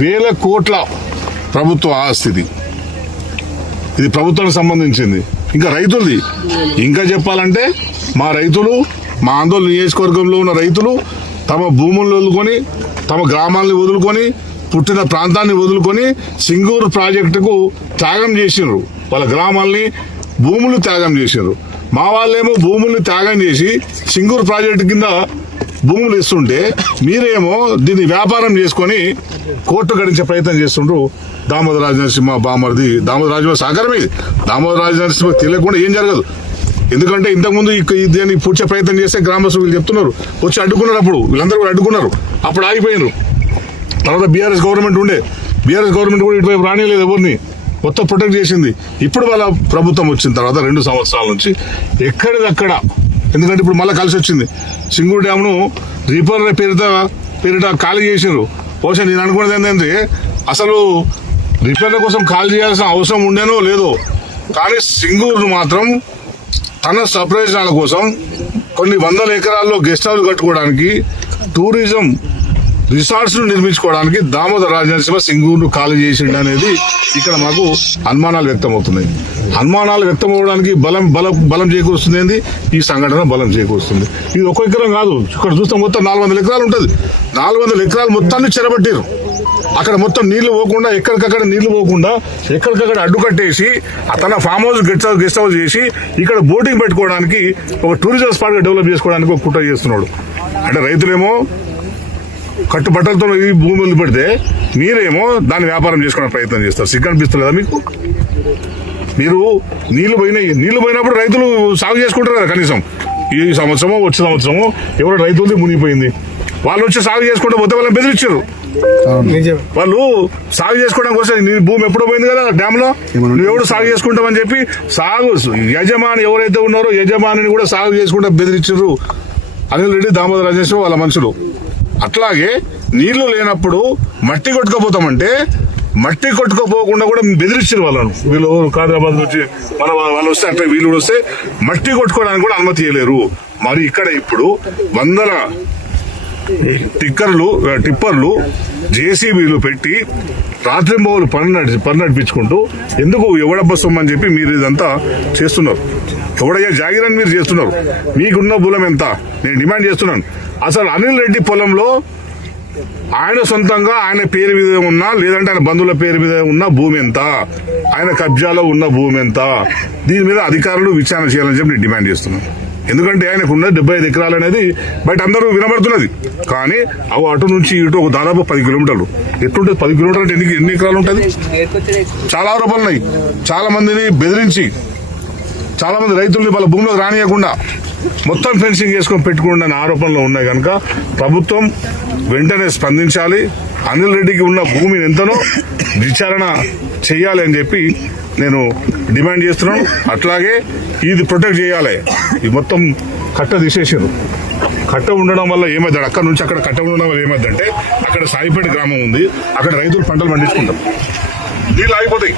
వేల కోట్ల ప్రభుత్వ ఆస్తిది. ఇది ప్రభుత్వానికి సంబంధించింది. ఇంకా రైతులది. ఇంకా చెప్పాలంటే మా రైతులు, మా ఆందోళన నియోజకవర్గంలో ఉన్న రైతులు తమ భూములను వదులుకొని, తమ గ్రామాలని వదులుకొని, పుట్టిన ప్రాంతాన్ని వదులుకొని సింగూరు ప్రాజెక్టుకు త్యాగం చేసినారు. వాళ్ళ గ్రామాల్ని, భూములు త్యాగం చేసినారు. మా వాళ్ళేమో భూముల్ని త్యాగం చేసి సింగూరు ప్రాజెక్టు కింద భూములు ఇస్తుంటే మీరేమో దీన్ని వ్యాపారం చేసుకొని కోర్టు గడించే ప్రయత్నం చేస్తుండ్రు. దామోదర రాజనరసింహ బామర్ది, దామోదర రాజనరసింహ సహకారమే. దామోదర రాజనరసింహ తెలియకుండా ఏం జరగదు. ఎందుకంటే ఇంతకుముందు దీన్ని పూడ్చే ప్రయత్నం చేస్తే గ్రామస్తులు వీళ్ళు చెప్తున్నారు, వచ్చి అడ్డుకున్నారు. అప్పుడు వీళ్ళందరూ కూడా అడ్డుకున్నారు. అప్పుడు ఆగిపోయినారు. తర్వాత బీఆర్ఎస్ గవర్నమెంట్ ఉండే, బీఆర్ఎస్ గవర్నమెంట్ కూడా ఇటువైపు రానిలేదు, ఎవరిని మొత్తం ప్రొటెక్ట్ చేసింది. ఇప్పుడు వాళ్ళ ప్రభుత్వం వచ్చిన తర్వాత 2 సంవత్సరాల నుంచి ఎక్కడిదక్కడ, ఎందుకంటే ఇప్పుడు మళ్ళీ కలిసి వచ్చింది. సింగూరు డ్యామ్ను రిపేర్ పేరిట ఖాళీ చేసినారు. బహుశా నేను అనుకున్నది ఏంటంటే అసలు రిపేర్ల కోసం ఖాళీ చేయాల్సిన అవసరం ఉండేనో లేదో, కానీ సింగూరును మాత్రం తన స్వప్రయోజనాల కోసం కొన్ని వందల ఎకరాల్లో గెస్ట్ హౌస్ కట్టుకోవడానికి, టూరిజం రిసార్ట్స్ నిర్మించుకోవడానికి దామోదర రాజనరసింహ సింగూరును ఖాళీ చేసిండు అనేది ఇక్కడ మాకు అనుమానాలు వ్యక్తమవుతున్నాయి. అనుమానాలు వ్యక్తమవడానికి బలం చేకూరుస్తుంది ఏంది, ఈ సంఘటన బలం చేకూరుస్తుంది. ఇది ఒక ఎకరం కాదు, ఇక్కడ చూస్తే మొత్తం 400 ఎకరాలు ఉంటుంది. 400 ఎకరాలు మొత్తాన్ని చెరబట్టారు. అక్కడ మొత్తం నీళ్లు పోకుండా, ఎక్కడికక్కడ నీళ్లు పోకుండా ఎక్కడికక్కడ అడ్డుకట్టేసి తన ఫామ్ హౌస్ గెస్ట్ హౌస్ చేసి ఇక్కడ బోటింగ్ పెట్టుకోవడానికి, ఒక టూరిజం స్పాట్ గా డెవలప్ చేసుకోవడానికి ఒక కుట్ర చేస్తున్నాడు. అంటే రైతులేమో కట్టుబట్టలతో ఈ భూములు పెడితే మీరేమో దాన్ని వ్యాపారం చేసుకునే ప్రయత్నం చేస్తారు. సిగ్గు అనిపిస్తలేదా మీకు? మీరు నీళ్లు పోయినప్పుడు రైతులు సాగు చేసుకుంటారు కదా. కనీసం ఈ సంవత్సరమో వచ్చే సంవత్సరమో ఎవరో రైతులది మునిగిపోయింది, వాళ్ళు వచ్చి సాగు చేసుకుంటూ పోతే వాళ్ళని బెదిరించారు. వాళ్ళు సాగు చేసుకోవడానికి వస్తే నీ భూమి ఎప్పుడో పోయింది కదా డ్యామ్ లో, నువ్వు ఎవడు సాగు చేసుకుంటామని చెప్పి సాగు యజమాని ఎవరైతే ఉన్నారో యజమానిని కూడా సాగు చేసుకుంటా బెదిరించారు అనిల్ రెడ్డి, దామోదర రాజేశ్వర వాళ్ళ మనుషులు. అట్లాగే నీళ్లు లేనప్పుడు మట్టి కొట్టుకోపోతామంటే మట్టి కొట్టుకోపోకుండా కూడా బెదిరించారు వాళ్ళను. వీళ్ళు కాదరాబాద్ నుంచి వాళ్ళు వస్తే అట్లా వీళ్ళు వస్తే మట్టి కొట్టుకోవడానికి కూడా అనుమతి ఇవ్వలేరు. మరి ఇక్కడ ఇప్పుడు వందల టిప్పర్లు జేసీబీలు పెట్టి రాత్రింబవలు పని నడిపించుకుంటూ ఎందుకు ఎవడబ్బ సొమ్మని చెప్పి మీరు ఇదంతా చేస్తున్నారు. ఎవడయ్యా జాగిరని మీరు చేస్తున్నారు. మీకున్న బులం ఎంత నేను డిమాండ్ చేస్తున్నాను. అసలు అనిల్ రెడ్డి పొలంలో ఆయన సొంతంగా ఆయన పేరు మీద ఉన్నా, లేదంటే ఆయన బంధువుల పేరు మీద ఉన్న భూమి ఎంత, ఆయన కబ్జాలో ఉన్న భూమి ఎంత, దీని మీద అధికారులు విచారణ చేయాలని చెప్పి నేను డిమాండ్ చేస్తున్నాను. ఎందుకంటే ఆయనకున్న 75 ఎకరాలు అనేది బయట అందరూ వినబడుతున్నది. కానీ అవి అటు నుంచి ఇటు ఒక దాదాపు 10 కిలోమీటర్లు ఎట్లుంటుంది. 10 కిలోమీటర్లు అంటే ఎన్ని ఎకరాలు ఉంటుంది? చాలా ఆరోపణలు ఉన్నాయి. చాలా మందిని బెదిరించి, చాలా మంది రైతుల్ని వాళ్ళ భూమిలోకి రానియకుండా మొత్తం ఫెన్సింగ్ చేసుకొని పెట్టుకున్న ఆరోపణలు ఉన్నాయి. కనుక ప్రభుత్వం వెంటనే స్పందించాలి. అనిల్ రెడ్డికి ఉన్న భూమిని ఎంతనో విచారణ చేయాలి అని చెప్పి నేను డిమాండ్ చేస్తున్నాను. అట్లాగే ఇది ప్రొటెక్ట్ చేయాలి. ఇది మొత్తం కట్ట తీసేసారు. కట్ట ఉండడం వల్ల ఏమైంది, అక్కడ నుంచి అక్కడ కట్ట ఉండడం వల్ల ఏమైందంటే అక్కడ సాయిపేట గ్రామం ఉంది, అక్కడ రైతులు పంటలు పండించుకుంటారు. నీళ్ళు ఆగిపోతాయి.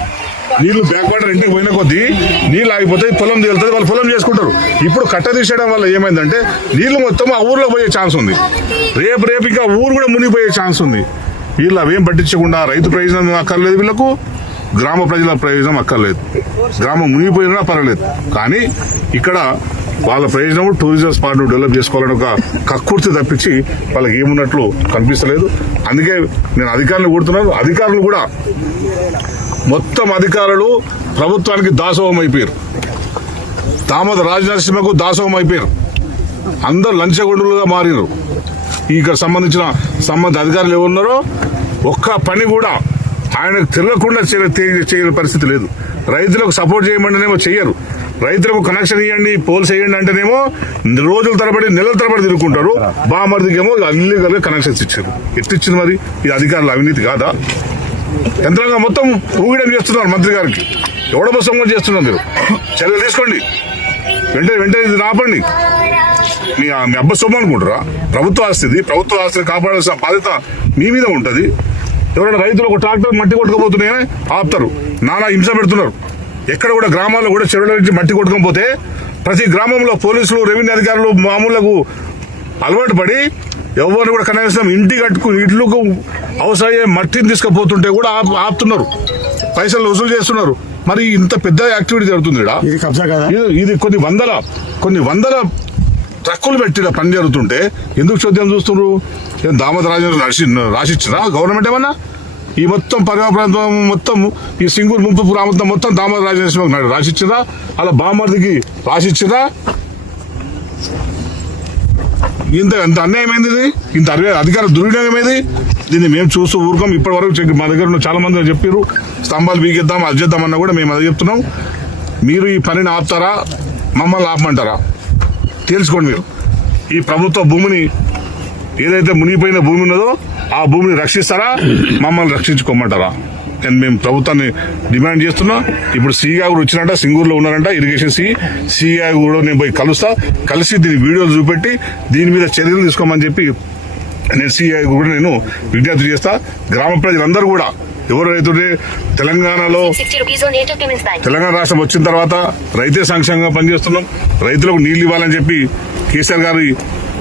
నీళ్లు బ్యాక్ వాటర్ ఇంటికి పోయిన కొద్దీ నీళ్ళు ఆగిపోతాయి, పొలం తేలుతుంది, వాళ్ళు పొలం చేసుకుంటారు. ఇప్పుడు కట్ట తీసేయడం వల్ల ఏమైందంటే నీళ్లు మొత్తం ఆ ఊర్లో పోయే ఛాన్స్ ఉంది. రేపు ఇంకా ఊరు కూడా మునిగిపోయే ఛాన్స్ ఉంది. వీళ్ళు అవేం పట్టించకుండా రైతు ప్రయోజనం అక్కర్లేదు, వీళ్ళకు గ్రామ ప్రజల ప్రయోజనం అక్కర్లేదు. గ్రామం మునిగిపోయినా పర్వాలేదు, కానీ ఇక్కడ వాళ్ళ ప్రయోజనం టూరిజం స్పాట్ డెవలప్ చేసుకోవాలని ఒక కక్కుర్తి తప్పించి వాళ్ళకి ఏమున్నట్లు కనిపిస్తలేదు. అందుకే నేను అధికారులు కోరుతున్నాను. అధికారులు కూడా మొత్తం అధికారులు ప్రభుత్వానికి దాసోహం అయిపోయారు. దామోదర రాజనరసింహకు దాసోహం అయిపోయారు. అందరు లంచగొండులుగా మారినారు. ఇక్కడ సంబంధిత అధికారులు ఎవరున్నారో ఒక్క పని కూడా ఆయనకు తెలియకుండా చేయని పరిస్థితి లేదు. రైతులకు సపోర్ట్ చేయమంటేనేమో చెయ్యరు. రైతులకు కనెక్షన్ ఇవ్వండి, పోల్స్ వేయండి అంటేనేమో రోజుల తరబడి నెలల తరబడి తిరుగుకుంటారు. బామర్దికేమో అల్లీగల్ గా కనెక్షన్స్ ఇచ్చారు. ఎట్టిచ్చింది మరి? ఇది అధికారుల అవినీతి కాదా? యంత్రాంగం మొత్తం ఊగిడం చేస్తున్నారు. మంత్రి గారికి ఎవడబోసం కూడా చేస్తున్నారు. మీరు చర్యలు తీసుకోండి. వెంటనే ఇది ఆపండి. మీ అబ్బ సొమ్ము అనుకుంటారా? ప్రభుత్వ ఆస్తిది. ప్రభుత్వ ఆస్తిని కాపాడాల్సిన బాధ్యత మీ మీద ఉంటుంది. ఎవరైనా రైతులు ఒక ట్రాక్టర్ మట్టి కొట్టుకోబోతున్నాయని ఆపుతారు, నానా హింస పెడుతున్నారు. ఎక్కడ కూడా గ్రామాల్లో కూడా చెరువుల నుంచి మట్టి కొట్టుకోకపోతే ప్రతి గ్రామంలో పోలీసులు, రెవెన్యూ అధికారులు మామూలుగా అలవాటు పడి ఎవరిని కూడా కనీసం ఇంటి కట్టుకుని ఇళ్ళకు అవసరమయ్యే మట్టిని తీసుకుపోతుంటే కూడా ఆపుతున్నారు, పైసలు వసూలు చేస్తున్నారు. మరి ఇంత పెద్ద యాక్టివిటీ జరుగుతుంది ఈడ. ఇది కబ్జా కదా? ఇది కొన్ని వందల ట్రక్కులు పెట్టి పని జరుగుతుంటే ఎందుకు చోద్యం చూస్తున్నారు? దామోదర రాజేంద్ర రాసిచ్చినా గవర్నమెంట్ ఏమన్నా? ఈ మొత్తం పరివార ప్రాంతం మొత్తం ఈ సింగూరు ముంపు ప్రాంతం మొత్తం దామోదర రాజేంద్ర రాసిచ్చిరా? అలా బామర్దికి రాసిచ్చిరా? ఇంత అన్యాయం ఏంది ఇది? ఇంత అధికార దుర్వినియోగం ఏది? దీన్ని మేము చూస్తూ ఊరుకోం. ఇప్పటి వరకు మా దగ్గర ఉన్న చాలా మంది చెప్పారు స్తంభాలు బీగిద్దాం అది చేద్దామన్నా కూడా మేము అది చెప్తున్నాం. మీరు ఈ పనిని ఆపుతారా, మమ్మల్ని ఆపమంటారా? తెలుసుకోండి. మీరు ఈ ప్రభుత్వ భూమిని ఏదైతే మునిగిపోయిన భూమి ఉన్నదో ఆ భూమిని రక్షిస్తారా, మమ్మల్ని రక్షించుకోమంటారా? నేను మేము ప్రభుత్వాన్ని డిమాండ్ చేస్తున్నా. ఇప్పుడు సిగా కూడా వచ్చినట్ట, సింగూరులో ఉన్నారంట ఇరిగేషన్ సిగా కూడా నేను పోయి కలిసి దీని వీడియోలు చూపెట్టి దీని మీద చర్యలు తీసుకోమని చెప్పి నేను సిఐ కూడా నేను విజ్ఞప్తి చేస్తా. గ్రామ ప్రజలందరూ కూడా ఎవరైతే తెలంగాణలో తెలంగాణ రాష్ట్రం వచ్చిన తర్వాత రైతే సంక్షేమంగా పనిచేస్తున్నాం, రైతులకు నీళ్లు ఇవ్వాలని చెప్పి కేసీఆర్ గారి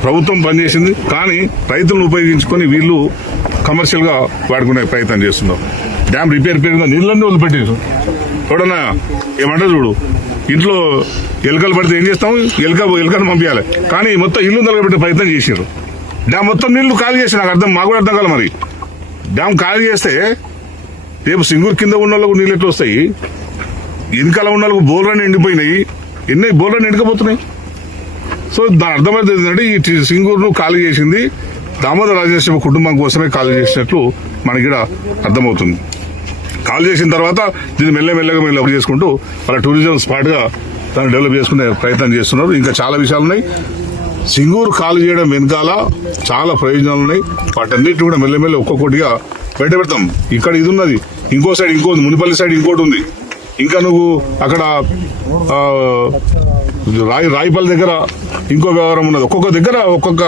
ప్రభుత్వం పనిచేసింది. కానీ రైతులను ఉపయోగించుకొని వీళ్ళు కమర్షియల్ గా వాడుకునే ప్రయత్నం చేస్తున్నారు. డ్యామ్ రిపేర్ పేరు నీళ్ళన్నీ వదిలిపెట్టారు. ఎవడన్నా ఏమంటారు చూడు, ఇంట్లో ఎలుకలు పడితే ఏం చేస్తాం, ఎలుకను పంపించాలి, కానీ మొత్తం ఇల్లు తొలగబెట్టే ప్రయత్నం చేశారు. డ్యామ్ మొత్తం నీళ్లు ఖాళీ చేసి మాకు కూడా అర్థం కాదు. మరి డ్యామ్ ఖాళీ చేస్తే రేపు సింగూరు కింద ఉన్న వాళ్ళకు నీళ్ళు ఎట్లా వస్తాయి? వెనకాల ఉన్న వాళ్ళకు బోర్లన్నీ ఎండిపోయినాయి, ఎన్ని బోర్లన్నీ ఎండకపోతున్నాయి. సో దాని అర్థమైతే ఏంటంటే ఈ సింగూరును ఖాళీ చేసింది దామోదర రాజేశ్వర కుటుంబం కోసమే ఖాళీ చేసినట్లు మనకి ఇక్కడ అర్థమవుతుంది. ఖాళీ చేసిన తర్వాత దీన్ని మెల్లమెల్లగా డెవలప్ చేసుకుంటూ వాళ్ళ టూరిజం స్పాట్ గా దాన్ని డెవలప్ చేసుకునే ప్రయత్నం చేస్తున్నారు. ఇంకా చాలా విషయాలు ఉన్నాయి. సింగూరు ఖాళీ చేయడం వెనకాల చాలా ప్రయోజనాలు ఉన్నాయి. వాటన్నిటిని కూడా మెల్లమెల్ల ఒక్కొక్కటిగా బయట పెడతాం. ఇక్కడ ఇది ఉన్నది, ఇంకో సైడ్ ఇంకోటి, మునిపల్లి సైడ్ ఇంకోటి ఉంది. ఇంకా నువ్వు అక్కడ రాయిపల్లి దగ్గర ఇంకో వ్యవహారం ఉన్నది. ఒక్కొక్క దగ్గర ఒక్కొక్క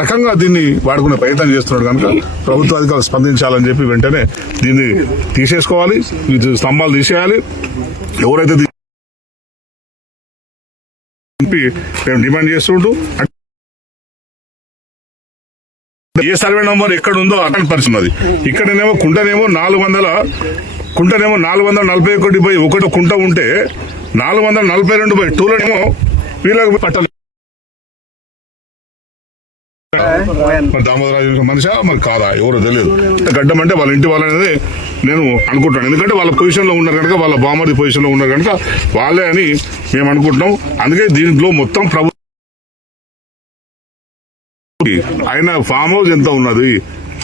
రకంగా దీన్ని వాడుకునే ప్రయత్నం చేస్తున్నాడు. కనుక ప్రభుత్వ అధికారులు స్పందించాలని చెప్పి వెంటనే దీన్ని తీసేసుకోవాలి, స్తంభాలు తీసేయాలి. ఎవరైతే మేము డిమాండ్ చేస్తుంటూ ఏ సర్వే నంబర్ ఎక్కడ ఉందో అక్కడ పరిస్థితున్నది. ఇక్కడనేమో కుంటనేమో 441 బై ఒకటి కుంట ఉంటే 442 బై 2లోనేమో వీళ్ళకి పట్టాలి. మరి దామోదరాజు మనిషా మరి కాదా ఎవరో తెలియదు. గడ్డం అంటే వాళ్ళ ఇంటి వాళ్ళనేది నేను అనుకుంటున్నాను. ఎందుకంటే వాళ్ళ పొజిషన్ లో ఉన్నారు కనుక, వాళ్ళ బామర్ది పొజిషన్ లో ఉన్నారు కనుక వాళ్ళే అని మేము అనుకుంటున్నాం. అందుకే దీంట్లో మొత్తం ప్రభుత్వం ఆయన ఫామ్ హౌస్ ఎంత ఉన్నది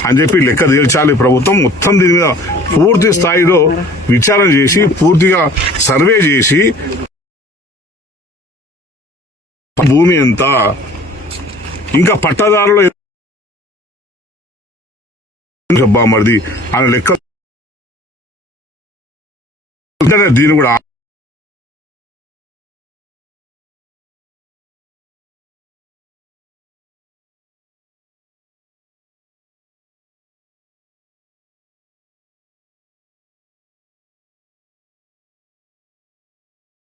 అని చెప్పి లెక్క తేల్చాలి. ప్రభుత్వం మొత్తం దీని మీద పూర్తి స్థాయిలో విచారణ చేసి పూర్తిగా సర్వే చేసి భూమి ఎంత, ఇంకా పట్టదారులు బామర్ది అనే లెక్క దీన్ని కూడా